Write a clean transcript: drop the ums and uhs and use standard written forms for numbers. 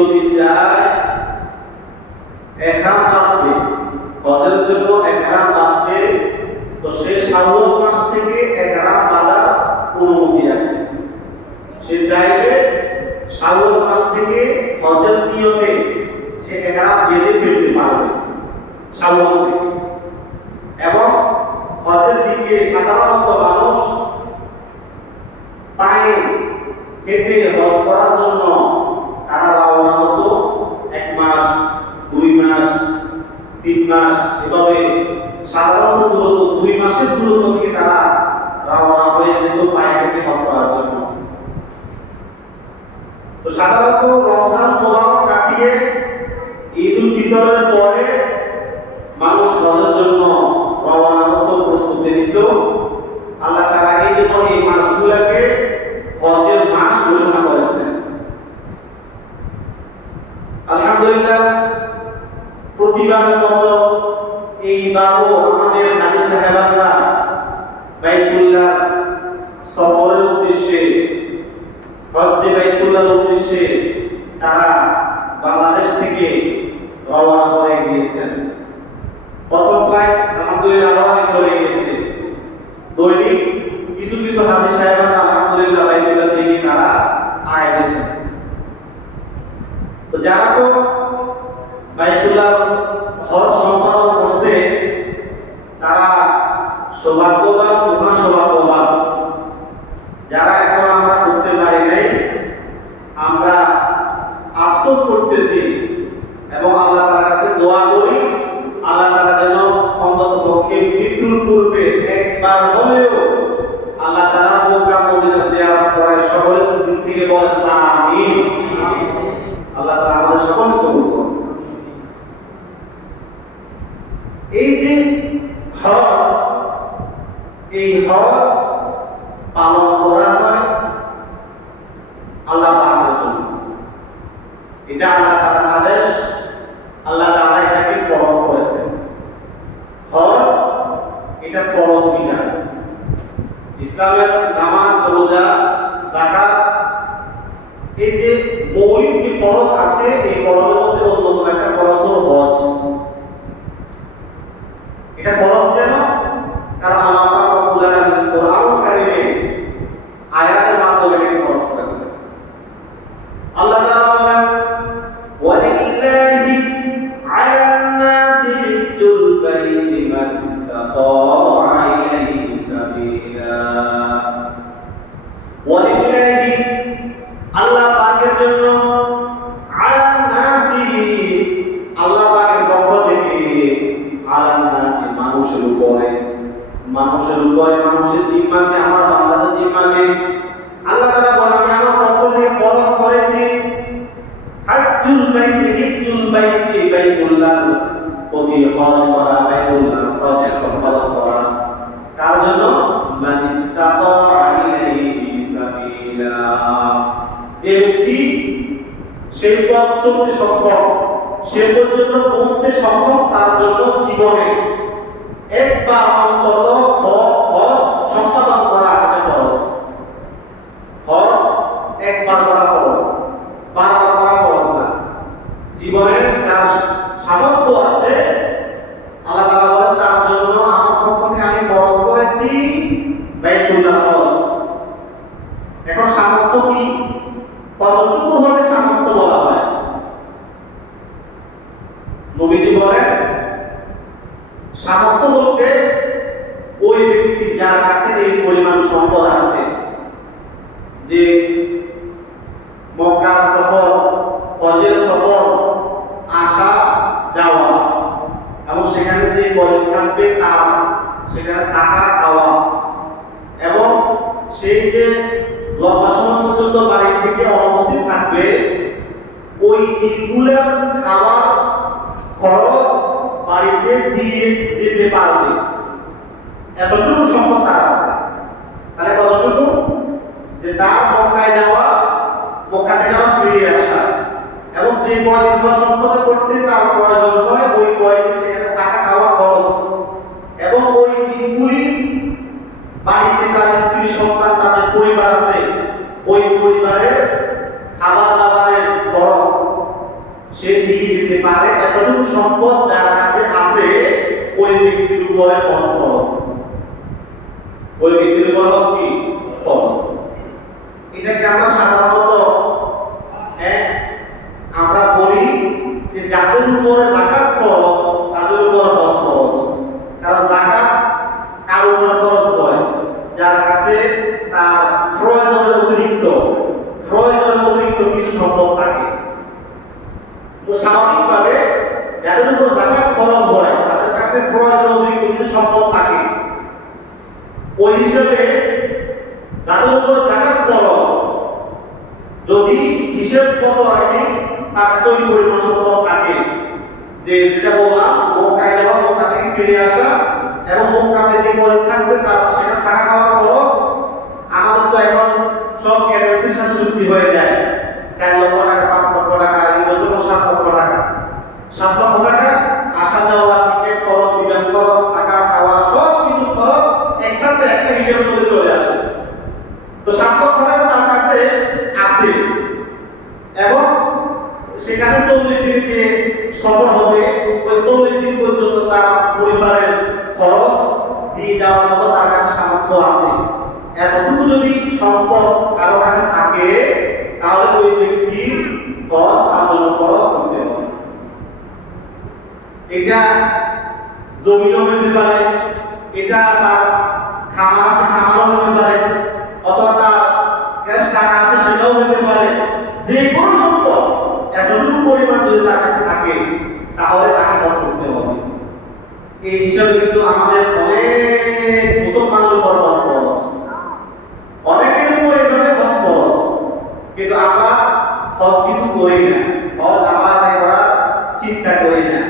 যদি যায় ইহরাম বাঁধবে, হজের জন্য ইহরাম বাঁধবে, তো সে শাওয়াল মাস থেকে ইহরাম বাঁধার অনুমতি আছে। সে চাইলে শাওয়াল মাস থেকে হজের নিয়তে সে ইহরাম বেঁধে ফেলতে পারবে শাওয়াল থেকে। এবং হজের দিকে সাধারণত মানুষ পায়ে হেঁটে হজ করার জন্য তারা রওনা হতো 1 মাস, 2 মাস, 3 মাস, এভাবে সাধারণত দূরত্ব 2 মাসের দূরত্ব থেকে তারা রওনা হয়ে যেত পায়ে হেঁটে হজ করার জন্য। তো সাধারণত রমজান মোবারক কাটিয়ে ঈদুল ফিতরের পরে মানুষ হজের জন্য রওনা হতো, প্রস্তুতি নিত। আল্লাহ তাআলা এই জন্য এই মাসগুলোকে হজের মাস ঘোষণা করেছেন। আলহামদুলিল্লাহ, প্রতিবারের মতো এইবারও আমাদের হাজী সাহেবরা বাইতুল্লাহ সফরের উদ্দেশ্যে, হজ্জে বাইতুল্লাহর উদ্দেশ্যে তারা বাংলাদেশ থেকে রওনা হয়ে গিয়েছেন। প্রথম ফ্লাইট আলহামদুলিল্লাহ আগে চলে গিয়েছে। দৈনিক কিছু কিছু হাজী সাহেবরা আলহামদুলিল্লাহ বাইতুল্লাহ থেকে তারা আইতেছেন। তো যারা তো বাইতুল্লাহ হজ সম্পাদন করছে তারা সৌভাগ্যবান, মহা সৌভাগ্যবান। যারা এখন আমরা করতে পারি নাই, আমরা আফসোস করতেছি এবং আল্লাহ তাআলার কাছে দোয়া করি আল্লাহ তাআলা যেন অন্তত পক্ষে মৃত্যুর পূর্বে একবার হলেও আল্লাহ তাআলা মক্কা মদিনা জিয়ারত করার সকলের দিক থেকে বলেন আমিন। আল্লাহ তাআলা আমাদের সকলকে কবুল করুন। এই যে হজ, এই হজ পালন করা হয় আল্লাহ পাকের জন্য। এটা আল্লাহ তাআলার আদেশ, আল্লাহ তাআলা এটাকে ফরজ করেছেন। হজ এটা ফরজ বিধান। ইসলামের নামাজ, রোজা, যাকাত, এই যে মৌলিক যে ফরজ আছে, এই ফরজের মধ্যে অন্যতম একটা ফরজ হলো হজ। এটা ফরজ কেন? কারণ আল্লাহ পাক রব্বুল আলামিন কোরআনুল কারীমে আয়াতের মাধ্যমে এটাকে ফরজ করেছেন। আল্লাহ তাআলা বলেন, ওয়ালিল্লাহি আলান নাসি হিজ্জুল বাইতি মান ইসতাতাআ ইলাইহি সাবিলা। ওয়ালিল্লাহি আল্লাহ পাকের জন্য, আলান নাসি আল্লাহ পাকের পক্ষ থেকে, আলান নাসি মানুষের উপরে, মানুষের জিম্মাতে, আমার বান্দাদের জিম্মাতে আল্লাহ তাআলা বলেন আমি আমার পক্ষ থেকে ফরজ করেছি হজ্জুল বাইতি, বাইতুল্লাহ প্রতি হজ করা, বাইতুল্লাহ হজ সম্পাদন করা। কার জন্য? মান ইসতাতাআ ইলাইহি সাবিলা। যে ব্যক্তি সেই পথ চলতে সক্ষম, সে পর্যন্ত পৌঁছতে সক্ষম, তার জন্য জীবনে একবার অন্তত হজ সম্পাদন করা এটা ফরজ। হজ একবার করা ফরজ, বারবার করা ফরজ না। জীবনে যার সামর্থ্য আছে আল্লাহ তাআলা বলেন তার জন্য আমার পক্ষ থেকে আমি ফরজ করেছি বাইতুল্লাহ হজ। এখন সামর্থ্য কি? কতটুকু হলে সামর্থ্য বলা হয়? নবীজি বলেন সামর্থ্য বলতে ওই ব্যক্তি যার কাছে এই পরিমাণ সম্পদ আছে যে মক্কার সফর, হজের সফর, আসা যাওয়া এবং সেখানে যে কদিন থাকবে তার সেখানে থাকা খাওয়া এবং সেই যে লম্বা সময় পর্যন্ত বাড়ি থেকে অনুপস্থিত থাকবে, ওই দিনগুলোর খাওয়ার খরচ বাড়িতে দিয়ে যেতে পারবে, এতটুকু সম্পদ তার আছে। তাহলে কতটুকু? যে তার মক্কায় যাওয়া, মক্কা থেকে আবার ফিরে আসা এবং যে কয়দিন সম্পদ করতে তার প্রয়োজন হয়, ওই কয়দিন সেখানে থাকা খাওয়া খরচ এবং ওই দিনগুলি বাড়িতে তার স্ত্রী, সন্তান, তার যে পরিবার আছে ওই পরিবারের খাবার দাবারের খরচ সম্পদ যার কাছে আছে ওই ব্যক্তির উপরে খরচ, ওই ব্যক্তির উপর কি খরচ। এটাকে আমরা সাধারণত আমরা বলি যে যাদের উপরে যাকাত খরচ তাদের উপর হজ খরচ। কারণ যাকাত কার উপরে খরচ হয়? যার কাছে তার প্রয়োজনের অতিরিক্ত কিছু সম্পদ থাকে। তো স্বাভাবিকভাবে যাদের উপর যাকাত খরচ হয় তাদের কাছে প্রয়োজনের অতিরিক্ত কিছু সম্পদ থাকে। ওই হিসেবে যাদের উপর যাকাত খরচ যদি হিসেব কত আর কি তার কাছে ওই পরিমাণ সম্পদ থাকে, যে যেটা বললাম মক্কায় যাওয়া, মক্কা থেকে ফিরে আসা এবং মক্কাতে যে পরে থাকবে তার সেটা থাকা খাওয়ার খরচ। আমাদের তো এখন সব এজেন্সির সাথে চুক্তি হয়ে যায়, 4 লক্ষ টাকা, 5 লক্ষ টাকা, 7 লক্ষ টাকা, 7 লক্ষ টাকা আসা যাওয়া, টিকিট খরচ, বিমান খরচ, থাকা খাওয়া সব কিছু খরচ একসাথে একটা হিসেবের মধ্যে চলে আসে। তো 7 লক্ষ টাকা তার কাছে আছে এবং সেখানে 40 দিন যে সফর হবে ওই 40 দিন পর্যন্ত তার পরিবারের খরচ দিয়ে যাওয়ার মতো তার কাছে সামর্থ্য আছে। এতটুকু যদি সম্পদ কারো কাছে থাকে তাহলে ওই ব্যক্তির খরচ তার জন্য খরচ করতে হবে। এটা জমিও হতে পারে, এটা তার খামার আছে খামারও হতে পারে, অথবা তার ক্যাশ টাকা আছে সেটাও হতে পারে। যে কোনো সম্পদ এতটুকু পরিমাণ যদি তার কাছে থাকে তাহলে তাকে খরচ করতে হবে। এই হিসাবে কিন্তু আমাদের অনেক মুসলমানের উপর খরচ খরচ, অনেকের উপর এভাবে খরচ খরচ, কিন্তু আমরা খরচ কিন্তু করি না, খরচ আমরা আদায় করার চিন্তা করি না।